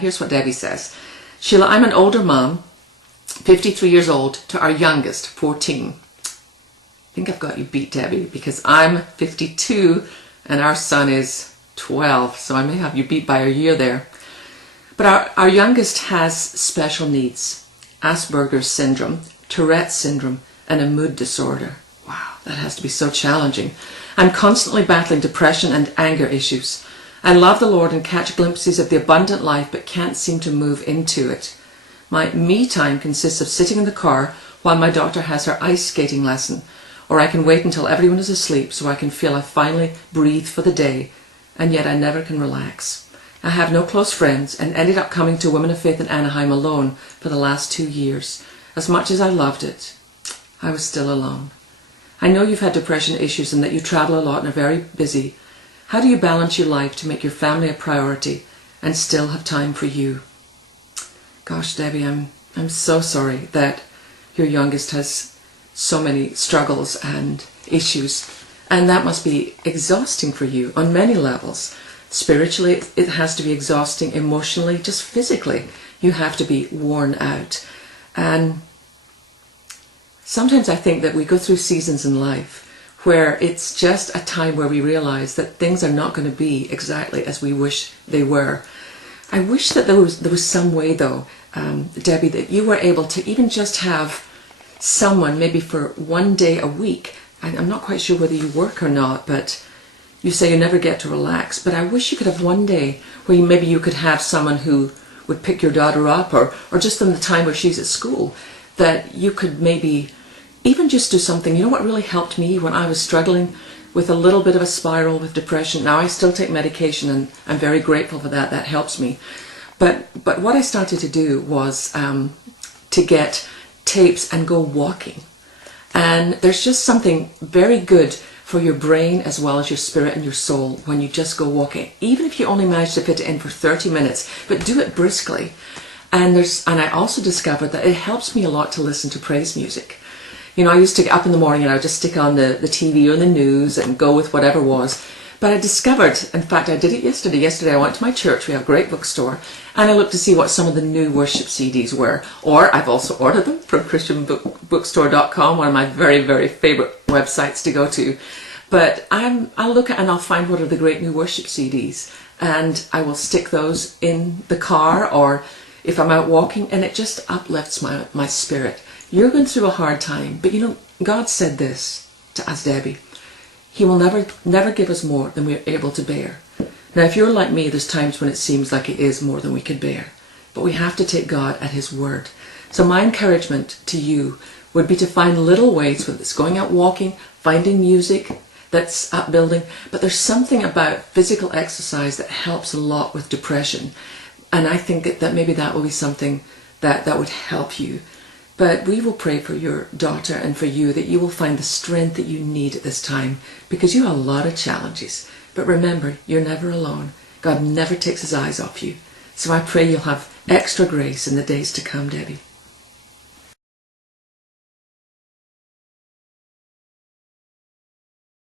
Here's what Debbie says. Sheila, I'm an older mom, 53 years old, to our youngest, 14. I think I've got you beat, Debbie, because I'm 52 and our son is 12, so I may have you beat by a year there. But our youngest has special needs: Asperger's syndrome, Tourette's syndrome, and a mood disorder. Wow, that has to be so challenging. I'm constantly battling depression and anger issues. I love the Lord and catch glimpses of the abundant life, but can't seem to move into it. My me time consists of sitting in the car while my daughter has her ice skating lesson, or I can wait until everyone is asleep so I can feel I finally breathe for the day, and yet I never can relax. I have no close friends and ended up coming to Women of Faith in Anaheim alone for the last 2 years. As much as I loved it, I was still alone. I know you've had depression issues and that you travel a lot and are very busy. How do you balance your life to make your family a priority and still have time for you? Gosh, Debbie, I'm so sorry that your youngest has so many struggles and issues, and that must be exhausting for you on many levels. Spiritually, it has to be exhausting. Emotionally, just physically, you have to be worn out. And sometimes I think that we go through seasons in life where it's just a time where we realize that things are not going to be exactly as we wish they were. I wish that there was some way, though, Debbie, that you were able to even just have someone, maybe for one day a week. I'm not quite sure whether you work or not, but you say you never get to relax. But I wish you could have one day where maybe you could have someone who would pick your daughter up, or just in the time where she's at school, that you could maybe even just do something. You know what really helped me when I was struggling with a little bit of a spiral with depression? Now, I still take medication, and I'm very grateful for that. That helps me. But what I started to do was to get tapes and go walking. And there's just something very good for your brain as well as your spirit and your soul when you just go walking. Even if you only manage to fit it in for 30 minutes, but do it briskly. And I also discovered that it helps me a lot to listen to praise music. You know, I used to get up in the morning and I would just stick on the TV or the news and go with whatever was. But I discovered, in fact, I did it yesterday. Yesterday I went to my church, we have a great bookstore, and I looked to see what some of the new worship CDs were. Or I've also ordered them from Christianbook.com, one of my very, very favorite websites to go to. But I'll look at and I'll find what are the great new worship CDs, and I will stick those in the car or if I'm out walking, and it just uplifts my spirit. You're going through a hard time, but you know, God said this to us, Debbie. He will never give us more than we're able to bear. Now, if you're like me, there's times when it seems like it is more than we can bear. But we have to take God at His word. So my encouragement to you would be to find little ways, whether it's going out walking, finding music that's upbuilding. But there's something about physical exercise that helps a lot with depression. And I think that maybe that will be something that would help you. But we will pray for your daughter and for you, that you will find the strength that you need at this time, because you have a lot of challenges. But remember, you're never alone. God never takes His eyes off you. So I pray you'll have extra grace in the days to come, Debbie.